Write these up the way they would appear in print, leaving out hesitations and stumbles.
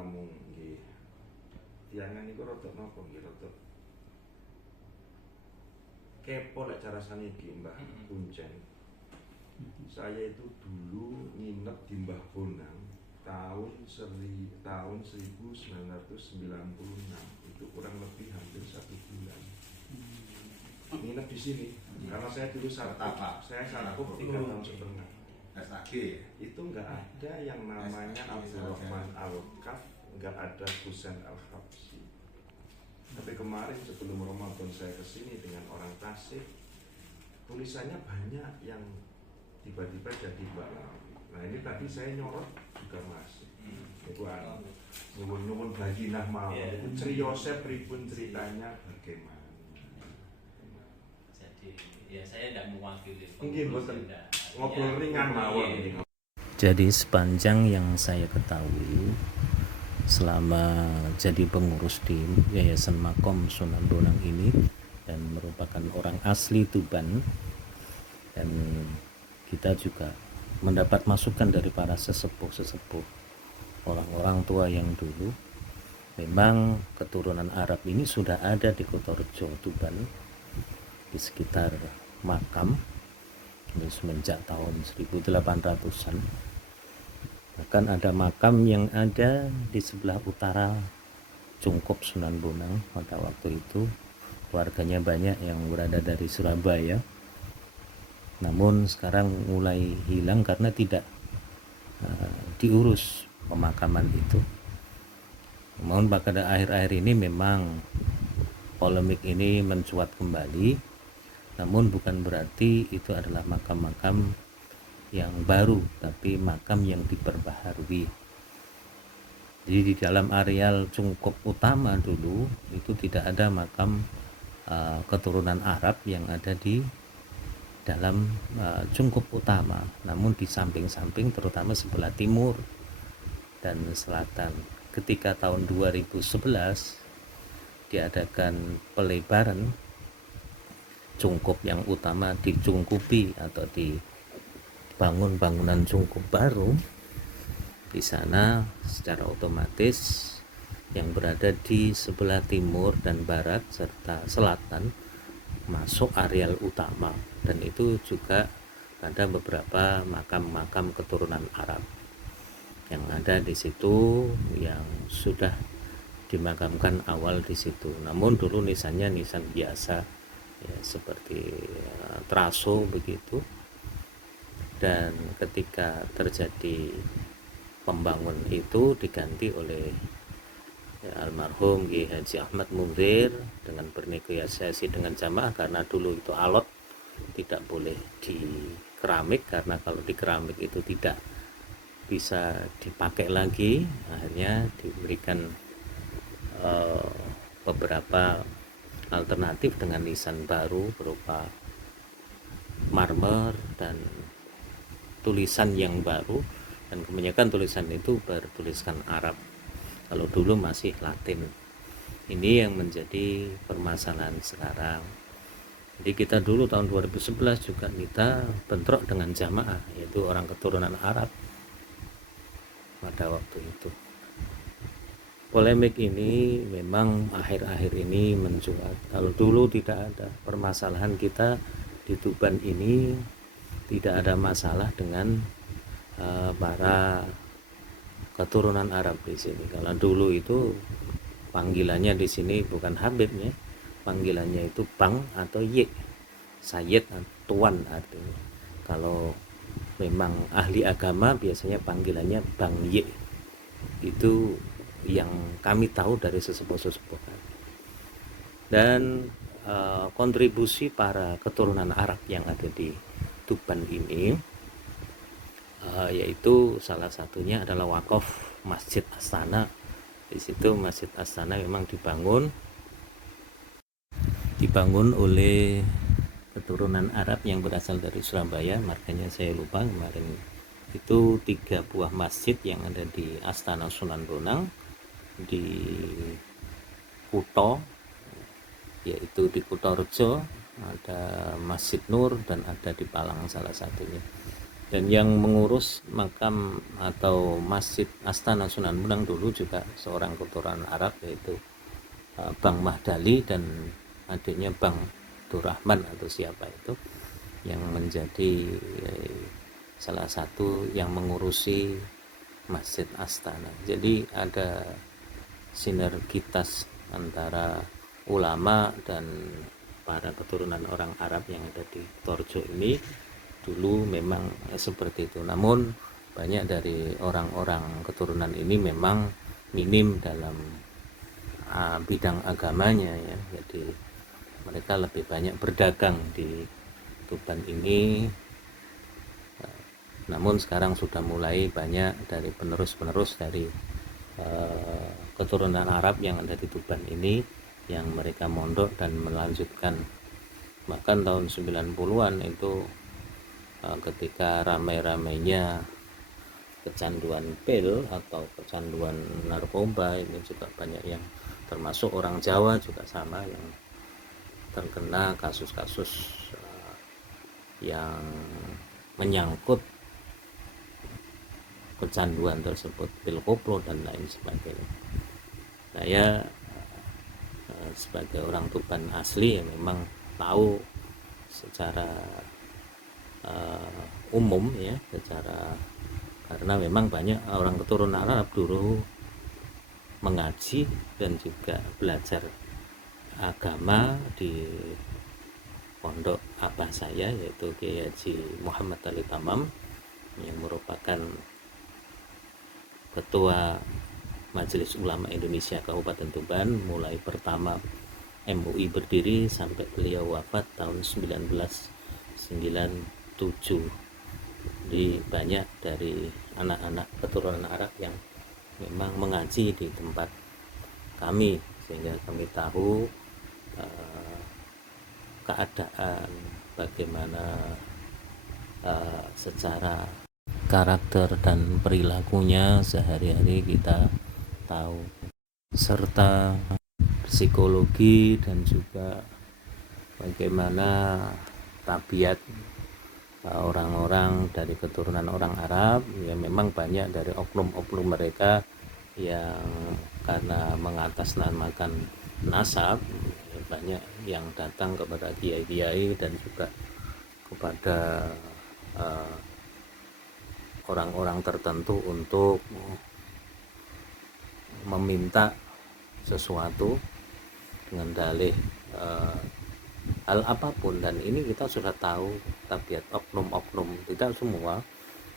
namung nggih tiangan niku rada napa nggih rada kepo lek cara saniki Mbah Kuncen. Saya itu dulu nginep di Mbah Bonang tahun 1996, itu kurang lebih hampir 1 bulan nginep di sini karena saya dulu sarap, saya sarap 3 tahun setengah. SAG Itu nggak ada yang namanya Abdurrahman Al-Kaf, nggak ada Husain Al-Habsyi. Tapi kemarin sebelum Ramadan saya kesini dengan orang Tasik, tulisannya banyak yang tiba-tiba jadi Mbak Lawi. Nah ini tadi saya nyorot juga masih. Itu nyuwun baginah mawon. Itu ceriyose pripun ceritanya bagaimana. Jadi ya saya tidak mewakili. Mungkin boten ngobrol ringan mawon ini. Jadi sepanjang yang saya ketahui selama jadi pengurus di Yayasan Makom Sunan Bonang ini dan merupakan orang asli Tuban, dan kita juga mendapat masukan dari para sesepuh-sesepuh orang-orang tua yang dulu. Memang keturunan Arab ini sudah ada di Kutorejo Tuban di sekitar makam ini semenjak tahun 1800-an. Bahkan ada makam yang ada di sebelah utara Cungkup Sunan Bonang pada waktu itu. Keluarganya banyak yang berada dari Surabaya, namun sekarang mulai hilang karena tidak diurus pemakaman itu. Namun pada akhir-akhir ini memang polemik ini mencuat kembali, namun bukan berarti itu adalah makam-makam yang baru, tapi makam yang diperbaharui. Jadi di dalam areal Cungkup utama dulu itu tidak ada makam keturunan Arab yang ada di dalam Cungkup utama, namun di samping-samping terutama sebelah timur dan selatan. Ketika tahun 2011 diadakan pelebaran Cungkup yang utama dicungkupi atau dibangun bangunan Cungkup baru, di sana secara otomatis yang berada di sebelah timur dan barat serta selatan masuk areal utama, dan itu juga ada beberapa makam-makam keturunan Arab yang ada di situ yang sudah dimakamkan awal di situ. Namun dulu nisannya nisan biasa ya, seperti teraso begitu. Dan ketika terjadi pembangun itu diganti oleh almarhum Kiai Haji Ahmad Munzir dengan bernegosiasi dengan jamaah, karena dulu itu alot tidak boleh di keramik, karena kalau di keramik itu tidak bisa dipakai lagi. Akhirnya diberikan beberapa alternatif dengan nisan baru berupa marmer dan tulisan yang baru, dan kebanyakan tulisan itu bertuliskan Arab, kalau dulu masih Latin. Ini yang menjadi permasalahan sekarang. Jadi kita dulu tahun 2011 juga kita bentrok dengan jamaah, yaitu orang keturunan Arab pada waktu itu. Polemik ini memang akhir-akhir ini mencuat. Kalau dulu tidak ada permasalahan, kita di Tuban ini tidak ada masalah dengan para keturunan Arab di sini. Kalau dulu itu panggilannya di sini bukan Habib ya, panggilannya itu Bang atau Ye, Sayyid, Tuan artinya. Kalau memang ahli agama biasanya panggilannya Bang Ye. Itu yang kami tahu dari sesepuh-sesepuh. Dan kontribusi para keturunan Arab yang ada di Tuban ini, yaitu salah satunya adalah wakaf Masjid Astana. Di situ Masjid Astana memang dibangun oleh keturunan Arab yang berasal dari Surabaya. Markanya saya lupa kemarin. Itu 3 buah masjid yang ada di Astana Sunan Bonang, di Kuto, yaitu di Kutorejo ada Masjid Nur, dan ada di Palang salah satunya. Dan yang mengurus makam atau Masjid Astana Sunan Bonang dulu juga seorang keturunan Arab, yaitu Bang Mahdali dan adiknya Bang Durrahman atau siapa itu, yang menjadi salah satu yang mengurusi Masjid Astana. Jadi ada sinergitas antara ulama dan para keturunan orang Arab yang ada di Torjo ini dulu memang seperti itu. Namun banyak dari orang-orang keturunan ini memang minim dalam bidang agamanya ya. Jadi mereka lebih banyak berdagang di Tuban ini. Namun sekarang sudah mulai banyak dari penerus-penerus dari keturunan Arab yang ada di Tuban ini yang mereka mondok dan melanjutkan. Bahkan tahun 90-an itu ketika ramai-ramainya kecanduan pil atau kecanduan narkoba, ini juga banyak yang termasuk orang Jawa juga sama yang terkena kasus-kasus yang menyangkut kecanduan tersebut, pil koplo dan lain sebagainya. Saya sebagai orang Tuban asli ya memang tahu secara umum ya, karena memang banyak orang keturunan Arab dulu mengaji dan juga belajar agama di pondok abah saya, yaitu Kiai Haji Muhammad Ali Tamam, yang merupakan Ketua Majelis Ulama Indonesia Kabupaten Tuban mulai pertama MUI berdiri sampai beliau wafat tahun 1997. Di banyak dari anak-anak keturunan Arab yang memang mengaji di tempat kami, sehingga kami tahu keadaan bagaimana secara karakter dan perilakunya sehari-hari kita tahu, serta psikologi dan juga bagaimana tabiat orang-orang dari keturunan orang Arab. Ya memang banyak dari oknum-oknum mereka yang karena mengatasnamakan nasab, banyak yang datang kepada kiai-kiai dan juga kepada orang-orang tertentu untuk meminta sesuatu dengan dalih hal apapun. Dan ini kita sudah tahu tabiat oknum-oknum, tidak semua,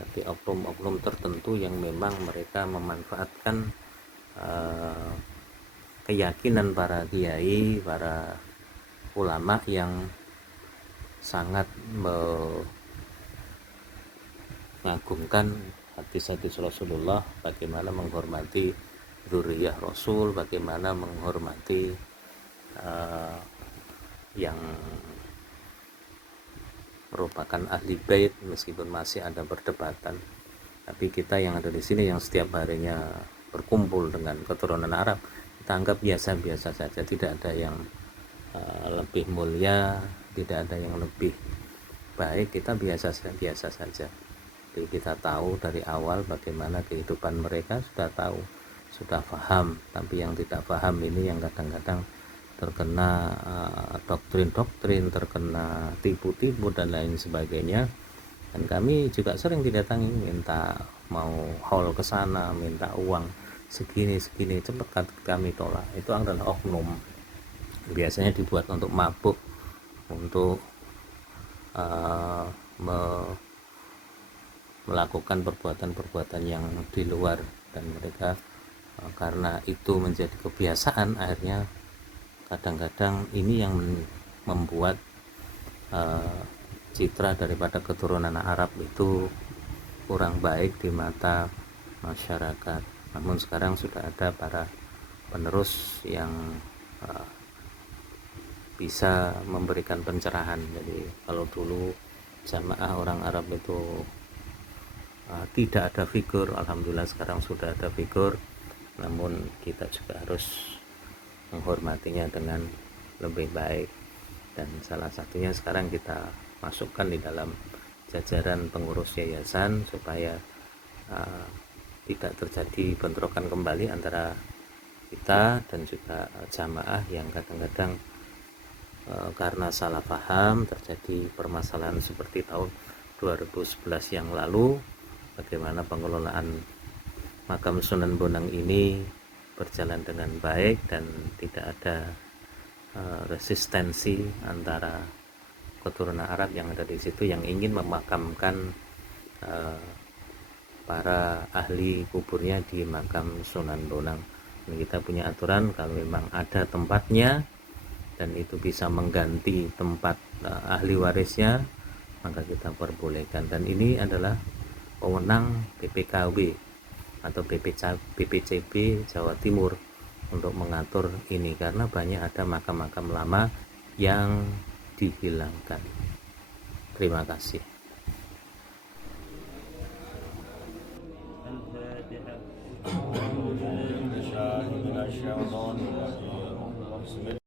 tapi oknum-oknum tertentu yang memang mereka memanfaatkan keyakinan para kiai, para ulama yang sangat mengagumkan hadis-hadis Rasulullah, bagaimana menghormati dzurriyyah Rasul, bagaimana menghormati yang merupakan ahli bait, meskipun masih ada perdebatan. Tapi kita yang ada di sini yang setiap harinya berkumpul dengan keturunan Arab, kita anggap biasa-biasa saja, tidak ada yang lebih mulia, tidak ada yang lebih baik, kita biasa saja. Jadi kita tahu dari awal bagaimana kehidupan mereka, sudah tahu, sudah paham. Tapi yang tidak paham ini yang kadang-kadang terkena doktrin-doktrin, terkena tipu-tipu dan lain sebagainya. Dan kami juga sering didatangi, minta mau haul ke sana, minta uang segini cepat, kami tolak. Itu adalah oknum, biasanya dibuat untuk mabuk, untuk melakukan perbuatan-perbuatan yang di luar, dan mereka karena itu menjadi kebiasaan, akhirnya kadang-kadang ini yang membuat citra daripada keturunan Arab itu kurang baik di mata masyarakat. Namun sekarang sudah ada para penerus yang bisa memberikan pencerahan. Jadi kalau dulu jamaah orang Arab itu tidak ada figur, alhamdulillah sekarang sudah ada figur. Namun kita juga harus menghormatinya dengan lebih baik, dan salah satunya sekarang kita masukkan di dalam jajaran pengurus yayasan supaya tidak terjadi bentrokan kembali antara kita dan juga jamaah yang kadang-kadang karena salah paham terjadi permasalahan seperti tahun 2011 yang lalu, bagaimana pengelolaan makam Sunan Bonang ini berjalan dengan baik dan tidak ada resistensi antara keturunan Arab yang ada di situ yang ingin memakamkan para ahli kuburnya di makam Sunan Bonang. Dan kita punya aturan kalau memang ada tempatnya dan itu bisa mengganti tempat ahli warisnya, maka kita perbolehkan. Dan ini adalah wewenang BPKW atau BPCB Jawa Timur untuk mengatur ini, karena banyak ada makam-makam lama yang dihilangkan. Terima kasih.